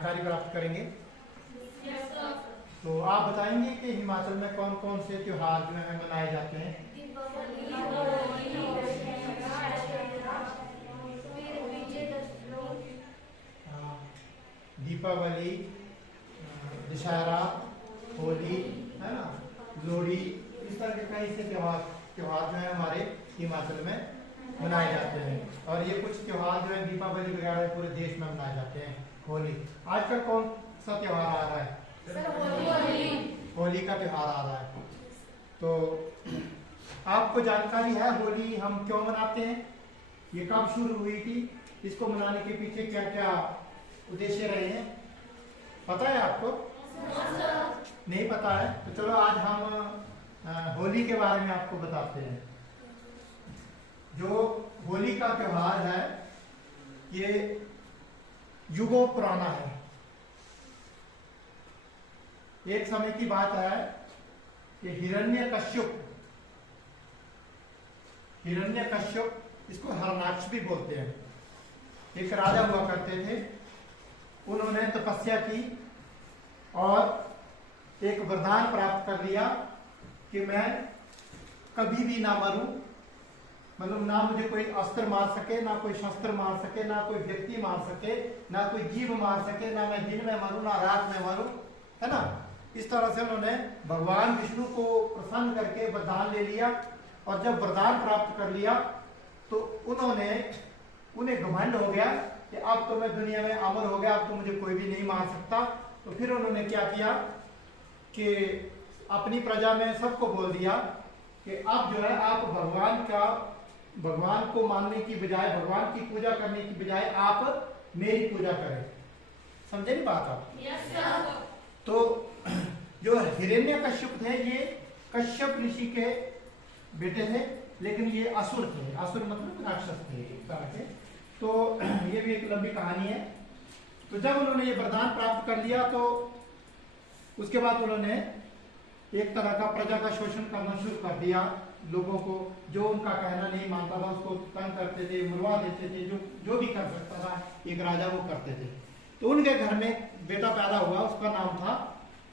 जानकारी प्राप्त करेंगे। Yes sir. तो आप बताएंगे कि हिमाचल में कौन कौन से त्योहार जो है मनाए जाते हैं? दीपावली, दशहरा, होली, है ना, लोहड़ी, इस तरह के कई से त्योहार त्योहार जो है हमारे हिमाचल में मनाए जाते हैं। और ये कुछ त्योहार जो है दीपावली वगैरह पूरे देश में मनाए जाते हैं। होली, आजकल कौन सा त्योहार आ रहा है? होली का त्योहार आ रहा है। तो आपको जानकारी है होली हम क्यों मनाते हैं, ये कब शुरू हुई थी, इसको मनाने के पीछे क्या क्या उद्देश्य रहे हैं, पता है आपको? नहीं पता है? तो चलो आज हम होली के बारे में आपको बताते हैं। जो होली का त्योहार है ये युगों पुराना है। एक समय की बात है कि हिरण्यकश्यप, इसको हरणाक्ष भी बोलते हैं, एक राजा हुआ करते थे। उन्होंने तपस्या की और एक वरदान प्राप्त कर लिया कि मैं कभी भी ना मरूं, मतलब ना मुझे कोई अस्त्र मार सके, ना कोई शस्त्र मार सके, ना कोई व्यक्ति मार सके, ना कोई जीव मार सके, ना मैं दिन में मरूं ना रात में मरूं, है ना। इस तरह से उन्होंने भगवान विष्णु को प्रसन्न करके वरदान ले लिया। और जब वरदान प्राप्त कर लिया तो उन्हें घमंड हो गया कि अब तो मैं दुनिया में अमर हो गया, अब तो मुझे कोई भी नहीं मार सकता। तो फिर उन्होंने क्या किया कि अपनी प्रजा में सबको बोल दिया कि अब जो है आप भगवान को मानने की बजाय, भगवान की पूजा करने की बजाय आप मेरी पूजा करें। समझे नहीं बात आप? Yes sir. तो जो हिरण्यकश्यप थे ये कश्यप ऋषि के बेटे थे, लेकिन ये असुर थे। असुर मतलब राक्षस थे एक तरह के। तो ये भी एक लंबी कहानी है। तो जब उन्होंने ये वरदान प्राप्त कर लिया तो उसके बाद उन्होंने एक तरह का प्रजा का शोषण करना शुरू कर दिया। लोगों को जो उनका कहना नहीं मानता था उसको तंग करते थे, मरवा देते थे, जो भी कर सकता था एक राजा वो करते थे। तो उनके घर में बेटा पैदा हुआ, उसका नाम था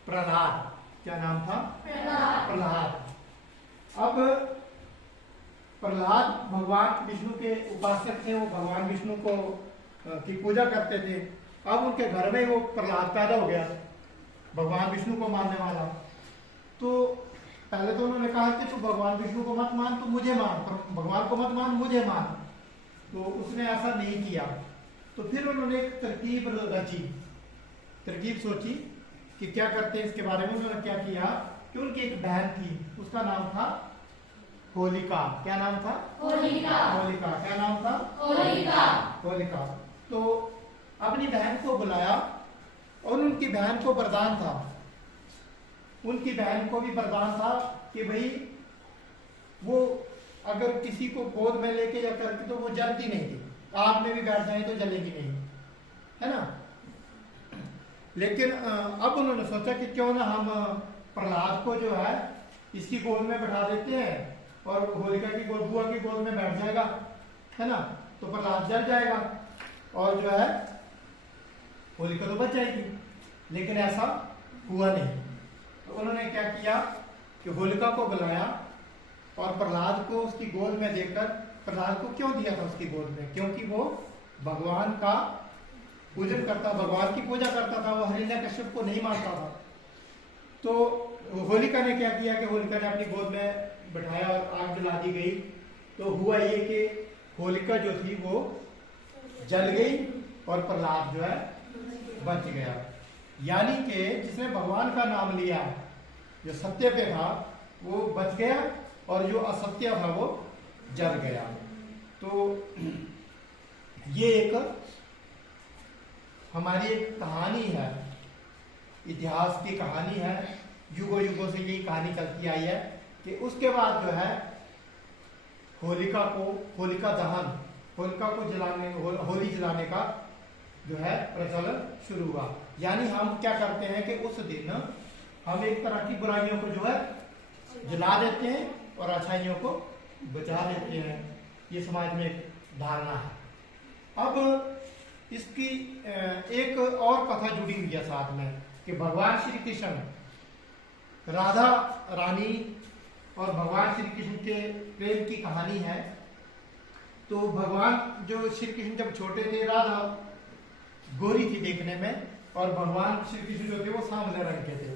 प्रहलाद। क्या नाम था? प्रहलाद। अब प्रहलाद भगवान विष्णु के उपासक थे, वो भगवान विष्णु को की पूजा करते थे। अब उनके घर में वो प्रहलाद पैदा हो गया, भगवान विष्णु को मानने वाला। तो पहले तो उन्होंने कहा कि तू भगवान विष्णु को मत मान, तू मुझे मान, भगवान को मत मान, मुझे मान। तो उसने ऐसा नहीं किया। तो फिर उन्होंने एक तरकीब सोची कि क्या करते हैं इसके बारे में। उन्होंने क्या किया कि उनकी एक बहन थी, उसका नाम था होलिका। क्या नाम था? होलिका। क्या नाम था? होलिका। तो अपनी बहन को बुलाया और उनकी बहन को वरदान था, उनकी बहन को भी वरदान था कि भाई वो अगर किसी को गोद में लेके या करके तो वो जलती नहीं थी, आग में भी बैठ जाए तो जलेगी नहीं, है ना। लेकिन अब उन्होंने सोचा कि क्यों ना हम प्रहलाद को जो है इसकी गोद में बैठा देते हैं और होलिका की गोद, बुआ की गोद में बैठ जाएगा, है ना, तो प्रहलाद जल जाएगा और जो है होलिका तो बच जाएगी। लेकिन ऐसा हुआ नहीं। तो उन्होंने क्या किया कि होलिका को बुलाया और प्रहलाद को उसकी गोद में देकर, प्रहलाद को क्यों दिया था उसकी गोद में? क्योंकि वो भगवान का पूजन करता, भगवान की पूजा करता था, वो हिरण्यकश्यप को नहीं मानता था। तो होलिका ने क्या किया कि होलिका ने अपनी गोद में बैठाया और आग जला दी गई। तो हुआ ये कि होलिका जो थी वो जल गई और प्रहलाद जो है बच गया। यानी कि जिसने भगवान का नाम लिया, जो सत्य पे था वो बच गया और जो असत्य था वो जल गया। तो ये एक हमारी एक कहानी है, इतिहास की कहानी है। युगों युगों से यही कहानी चलती आई है कि उसके बाद जो है होलिका दहन, होलिका को जलाने, होली जलाने का जो है प्रचलन शुरू हुआ। यानी हम क्या करते हैं कि उस दिन हम एक तरह की बुराइयों को जो है जला देते हैं और अच्छाइयों को बचा देते हैं। ये समाज में एक धारणा है। अब इसकी एक और कथा जुड़ी हुई है साथ में कि भगवान श्री कृष्ण राधा रानी और भगवान श्री कृष्ण के प्रेम की कहानी है। तो भगवान जो श्री कृष्ण जब छोटे थे, राधा गोरी थी देखने में और भगवान श्री कृष्ण जो थे वो सांवले रंग के थे।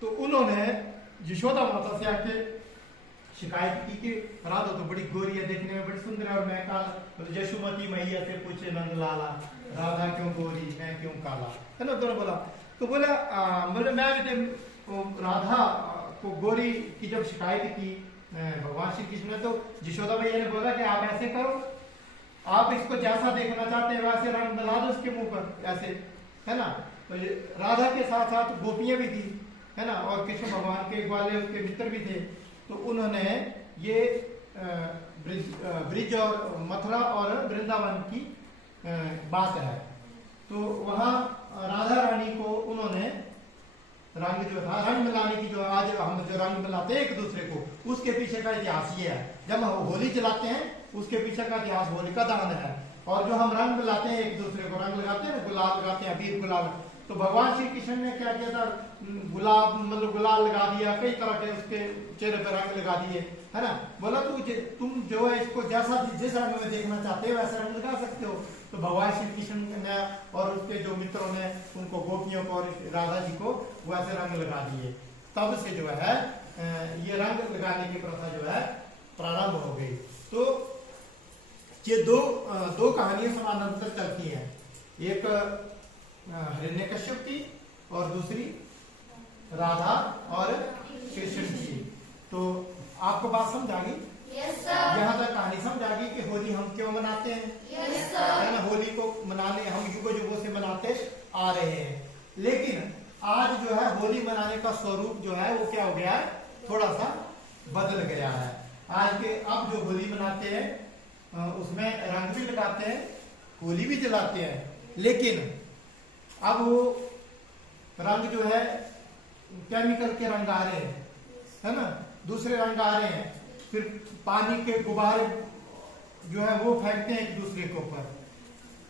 तो उन्होंने यशोदा माता से आके शिकायत की कि राधा तो बड़ी गोरी है, देखने में बड़ी सुंदर है और मैं काला। तो यशोमती मैया से पूछे नंद लाला, राधा क्यों गोरी मैं क्यों काला, है ना। दोनों बोला तो बोला बोले मैं राधा को गोरी की जब शिकायत की भगवान श्री कृष्ण ने, तो यशोदा मैया ने बोला कि आप ऐसे करो, आप इसको जैसा देखना चाहते हैं वैसे रंग मिला दो उसके मुंह पर, ऐसे, है ना। तो राधा के साथ साथ गोपियां भी थी, है ना, और कृष्ण भगवान के ग्वाले उसके मित्र भी थे। तो उन्होंने ये ब्रिज और मथुरा और वृंदावन की बात है। तो वहां राधा रानी को उन्होंने रंग जो था, रंग मिलाने की, जो आज हम जो रंग मिलाते हैं एक दूसरे को, उसके पीछे का इतिहास ये है। जब हम होली जलाते हैं उसके पीछे का इतिहास होलिका दहन है। और जो हम रंग मिलाते हैं एक दूसरे को, रंग लगाते हैं, गुलाल लगाते हैं, अबीर गुलाल। तो भगवान श्री कृष्ण ने क्या किया था, गुलाब मतलब गुलाल लगा दिया, कई तरह के उसके चेहरे पर रंग लगा दिए, है ना। बोला तुम जो है इसको जैसा जिस रंग में देखना चाहते हो वैसा रंग लगा सकते हो। तो भगवान श्री कृष्ण ने और उसके जो मित्रों ने उनको, गोपियों को और राधा जी को वैसे रंग लगा दिए। तब से जो है ये रंग लगाने की प्रथा जो है प्रारंभ हो गई। तो ये दो कहानियां समानांतर चलती हैं, एक हिरण्यकश्यप की और दूसरी राधा और कृष्ण की। तो आपको बात समझ आ गई? Yes, sir. यहाँ तक कहानी समझ आ गई कि होली हम क्यों मनाते हैं? Yes, sir. है ना, होली को मनाने हम युगों युगों से मनाते आ रहे हैं। लेकिन आज जो है होली मनाने का स्वरूप जो है वो क्या हो गया है, थोड़ा सा बदल गया है। आज के अब जो होली मनाते हैं उसमें रंग भी लगाते हैं, होली भी जलाते हैं, लेकिन अब वो रंग जो है केमिकल के रंग आ रहे हैं, है ना, दूसरे रंग आ रहे हैं। फिर पानी के गुब्बारे जो है वो फेंकते हैं एक दूसरे के ऊपर।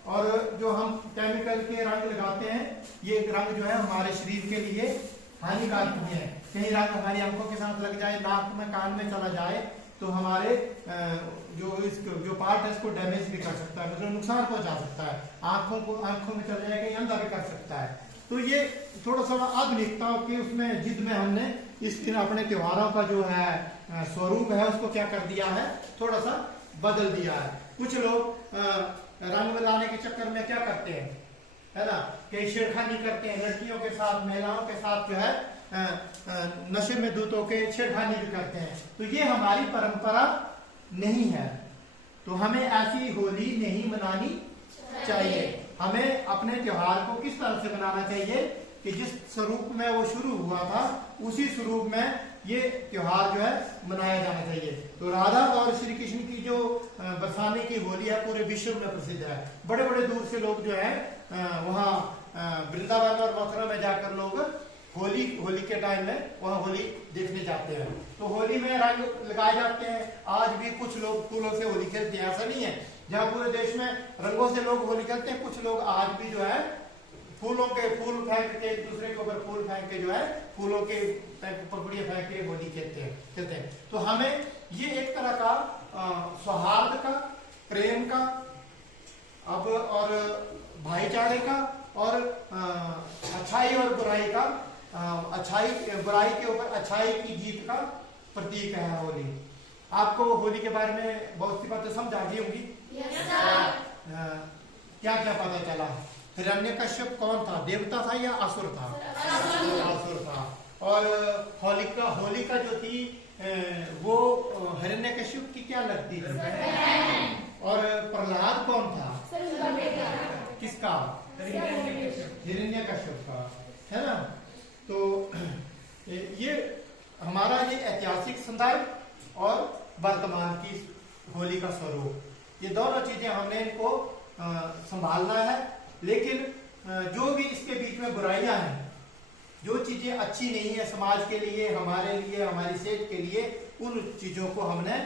और जो हम केमिकल के रंग लगाते हैं, ये रंग जो है हमारे शरीर के लिए हानिकारक भी है। कहीं रंग हमारी आंखों के साथ लग जाए, नाक में, कान में चला जाए, तो हमारे जो पार्ट है इसको डैमेज भी कर सकता है, मतलब नुकसान पहुंचा सकता है। आंखों में चला जाए, कहीं अंधा भी कर सकता है। तो ये थोड़ा सा आधुनिकता की उसमें जिद में हमने इस दिन अपने त्योहारों का जो है स्वरूप है उसको क्या कर दिया है, थोड़ा सा बदल दिया है। कुछ लोग रंग मिलाने के चक्कर में क्या करते हैं, है ना, कई छेड़खानी करते हैं लड़कियों के साथ, महिलाओं के साथ जो है नशे में धुत होकर छेड़खानी भी करते हैं। तो ये हमारी परंपरा नहीं है। तो हमें ऐसी होली नहीं मनानी चाहिए। हमें अपने त्योहार को किस तरह से मनाना चाहिए कि जिस स्वरूप में वो शुरू हुआ था उसी स्वरूप में ये त्योहार जो है मनाया जाना चाहिए। तो राधा और श्री कृष्ण की जो बरसाने की होली है पूरे विश्व में प्रसिद्ध है। बड़े बड़े दूर से लोग जो है वहाँ वृंदावन और मथुरा में जाकर लोग होली के टाइम में वहाँ होली देखने जाते हैं। तो होली में रंग लगाए जाते हैं। आज भी कुछ लोग फूलों से होली खेलते हैं, ऐसा नहीं है। जहाँ पूरे देश में रंगों से लोग होली खेलते हैं, कुछ लोग आज भी जो है फूल फेंक के एक दूसरे के ऊपर फूल फेंक के जो है फूलों के पकड़ियां फेंक के होली खेलते हैं। तो हमें ये एक तरह का सौहार्द का, प्रेम का, अब और भाईचारे का और अच्छाई और बुराई का, बुराई के ऊपर अच्छाई की जीत का प्रतीक है होली। आपको होली के बारे में बहुत सी बातें समझ आ गई होंगी। क्या क्या पता चला? हिरण्यकश्यप कौन था, देवता था या असुर था? असुर था। और होलिका जो थी वो हिरण्यकश्यप की क्या लगती थी? और प्रहलाद कौन था? किसका? हिरण्यकश्यप का, है ना। तो ये हमारा ये ऐतिहासिक संदर्भ और वर्तमान की होली का स्वरूप, ये दोनों चीजें हमने इनको संभालना है। लेकिन जो भी इसके बीच में बुराइयां हैं, जो चीजें अच्छी नहीं है समाज के लिए, हमारे लिए, हमारी सेहत के लिए, उन चीजों को हमने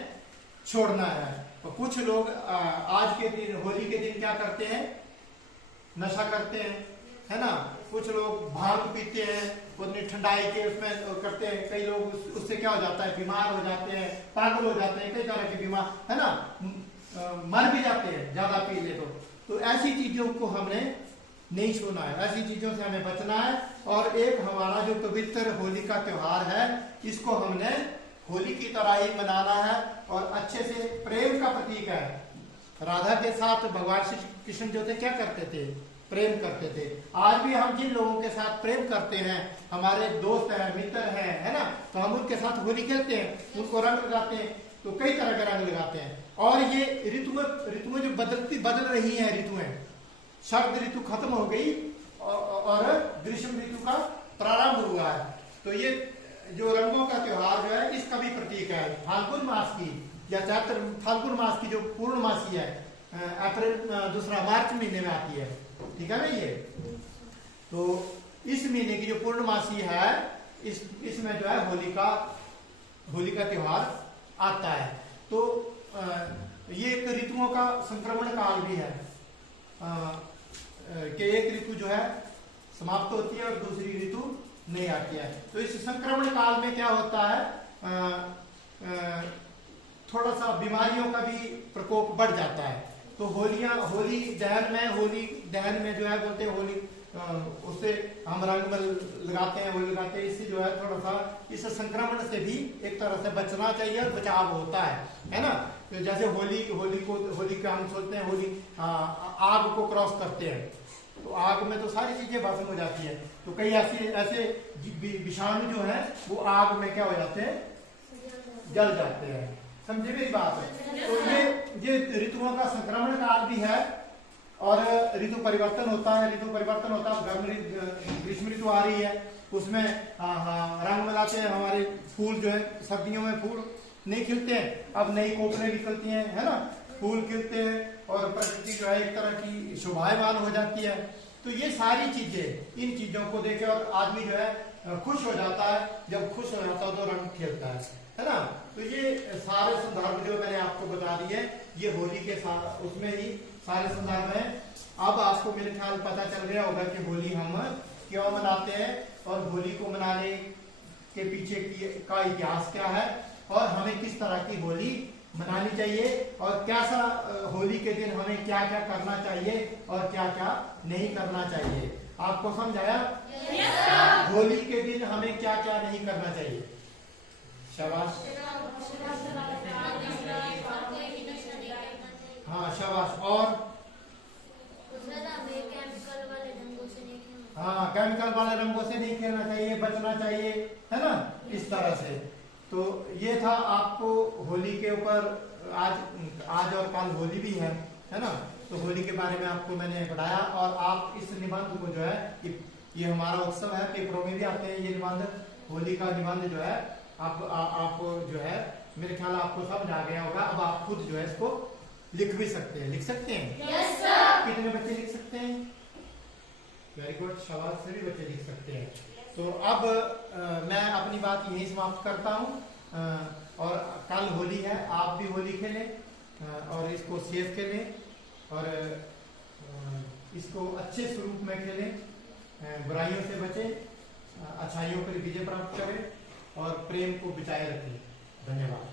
छोड़ना है। और कुछ लोग आज के दिन, होली के दिन क्या करते हैं, नशा करते हैं, है ना। कुछ लोग भांग पीते हैं, उतनी ठंडाई के उसमें करते हैं। कई लोग उससे क्या हो जाता है, बीमार हो जाते हैं, पागल हो जाते हैं, कई तरह के बीमार, है ना, मर भी जाते हैं ज्यादा पी ले तो ऐसी चीजों को हमने नहीं छूना है, ऐसी चीजों से हमें बचना है। और एक हमारा जो पवित्र होली का त्योहार है, इसको हमने होली की तरह ही मनाना है और अच्छे से, प्रेम का प्रतीक है। राधा के साथ भगवान श्री कृष्ण जो थे क्या करते थे, प्रेम करते थे। आज भी हम जिन लोगों के साथ प्रेम करते हैं, हमारे दोस्त हैं, मित्र हैं, है ना, तो हम उनके साथ होली खेलते हैं, उनको रंग लगाते हैं, तो कई तरह के रंग लगाते हैं। और ये ऋतुएं जो बदल रही हैं, ऋतुएं, शरद ऋतु खत्म हो गई और ग्रीष्म ऋतु का प्रारंभ हुआ है। तो ये जो रंगों का त्योहार जो है, इसका भी प्रतीक है। फाल्गुन मास की या चैत्र फाल्गुन मास की जो पूर्णमासी है, अप्रैल दूसरा मार्च महीने में आती है, ठीक है ना। ये तो इस महीने की जो पूर्णमासी है, इसमें जो है होली का त्योहार आता है। तो ये एक ऋतुओं का संक्रमण काल भी है, कि एक ऋतु जो है समाप्त होती है और दूसरी ऋतु नहीं आती है। तो इस संक्रमण काल में क्या होता है, थोड़ा सा बीमारियों का भी प्रकोप बढ़ जाता है। तो होली दहन में जो है बोलते हैं होली, उससे हम रंग लगाते हैं, होली लगाते हैं, इससे जो है थोड़ा सा इस संक्रमण से भी एक तरह से बचना चाहिए और बचाव होता है ना। तो जैसे होली का हम सोचते हैं, होली आग को क्रॉस करते हैं, तो आग में तो सारी चीजें भस्म हो जाती है। तो कई ऐसे विषाणु जो है वो आग में क्या हो जाते हैं, जल जाते हैं। समझे मेरी बात है। तो ये ऋतुओं का संक्रमण काल भी है और ऋतु परिवर्तन होता है। ग्रीष्म ऋतु आ रही है, उसमें रंग लगाते हैं। हमारे फूल जो है, सर्दियों में फूल नहीं खिलते हैं, अब नई कोपलें निकलती हैं, है ना, फूल खिलते हैं और प्रकृति जो है एक तरह की शोभायमान हो जाती है। तो ये सारी चीजें, इन चीजों को देखे और आदमी जो है खुश हो जाता है। जब खुश हो जाता है तो रंग खिलता है ना। तो ये सारे संदर्भ जो मैंने आपको बता दिए, ये होली के साथ उसमें ही सारे संदर्भ हैं। अब आपको मेरे ख्याल पता चल गया होगा कि होली हम क्यों मनाते हैं और होली को मनाने के पीछे का इतिहास क्या है और हमें किस तरह की होली मनानी चाहिए और कैसा होली के दिन हमें क्या क्या करना चाहिए और क्या क्या नहीं करना चाहिए। आपको समझाया? होली के दिन हमें क्या क्या नहीं करना चाहिए। शाबाश, हाँ शाबाश। और हाँ, केमिकल वाले रंगों से नहीं खेलना चाहिए, बचना चाहिए, है ना, इस तरह से। तो ये था आपको होली के ऊपर, आज और कल होली भी है ना। तो होली के बारे में आपको मैंने बताया और आप इस निबंध को जो है, ये हमारा उत्सव है, पेपरों में भी आते हैं ये निबंध, होली का निबंध जो है आप जो है, मेरे ख्याल आपको समझ आ गया होगा। अब आप खुद जो है इसको लिख भी सकते हैं। लिख सकते हैं? Yes sir. कितने बच्चे लिख सकते हैं? वेरी गुड, शाबाश, सभी बच्चे लिख सकते हैं। तो अब मैं अपनी बात यही समाप्त करता हूँ और कल होली है, आप भी होली खेलें और इसको सेफ खेलें और इसको अच्छे स्वरूप में खेलें, बुराइयों से बचें, अच्छाइयों पर विजय प्राप्त करें और प्रेम को बचाए रखें। धन्यवाद।